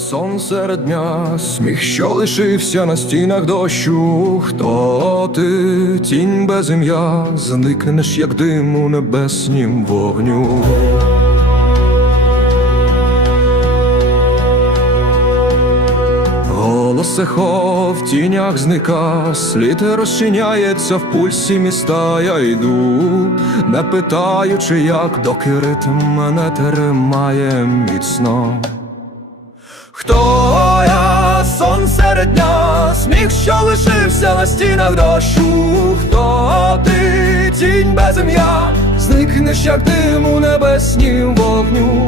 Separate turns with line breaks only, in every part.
сон серед дня, сміх, що лишився на стінах дощу. Хто ти, тінь без ім'я, зникнеш, як дим у небеснім вогню. Голос ехо в тінях зника, слід розчиняється в пульсі міста. Я йду, не питаючи, як, доки ритм мене тримає міцно. Хто я, сон серед дня, сміх, що лишився на стінах дощу, хто ти, тінь без ім'я, зникнеш, як дим у вогню.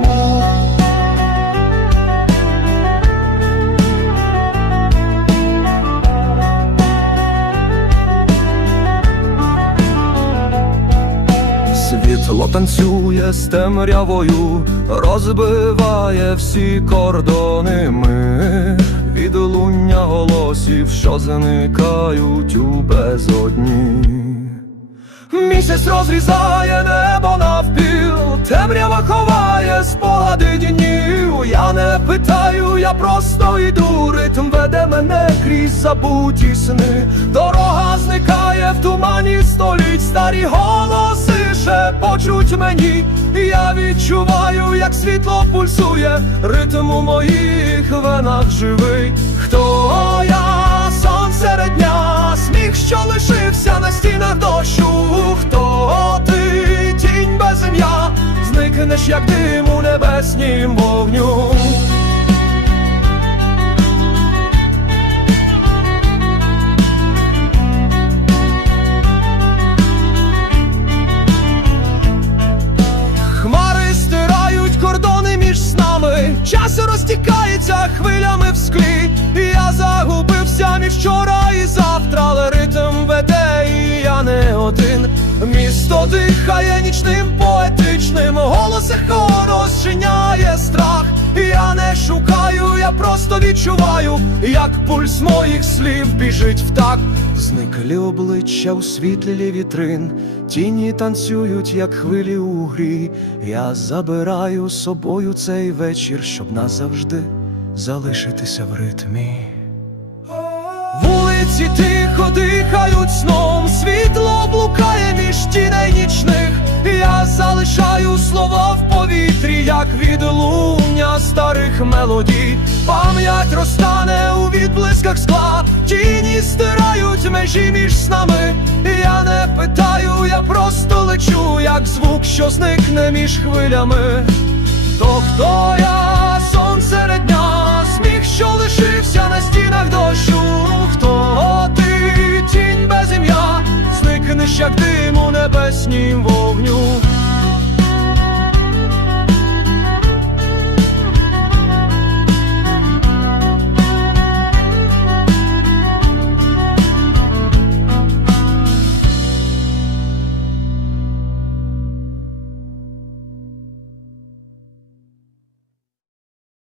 Світло танцює з темрявою, розбиває всі кордони ми відлуння голосів, що зникають у безодні. Місяць розрізає небо навпіл, темрява ховає спогади днів. Я не питаю, я просто йду, ритм веде мене крізь забуті сни. Дорога зникає в тумані століть, старі голоси шепочуть мені. Я відчуваю, як світло пульсує, ритм у моїх венах живий. Хто я, сон серед дня, сміх, що лишився на стінах дощу. Хто ти, тінь без ім'я, зникнеш, як дим у небеснім вогню. Час розтікається хвилями в склі. І Я загубився між вчора і завтра, але ритм веде, і я не один. Місто дихає нічним просто відчуваю, як пульс моїх слів біжить в так. Зниклі обличчя у світлі вітрин, тіні танцюють, як хвилі у грі. Я забираю собою цей вечір, щоб назавжди залишитися в ритмі. Вулиці тихо дихають сном, світло блукає між тіней нічних. Я залишаю слова в повітрі, як відлуння старих мелодій. Пам'ять розтане у відблисках скла, тіні стирають межі між снами. Я не питаю, я просто лечу, як звук, що зникне між хвилями. То хто я, сон серед дня, сміх, що лишився на стінах дощу, хто ти, тінь без ім'я, зникнеш, як дим у небеснім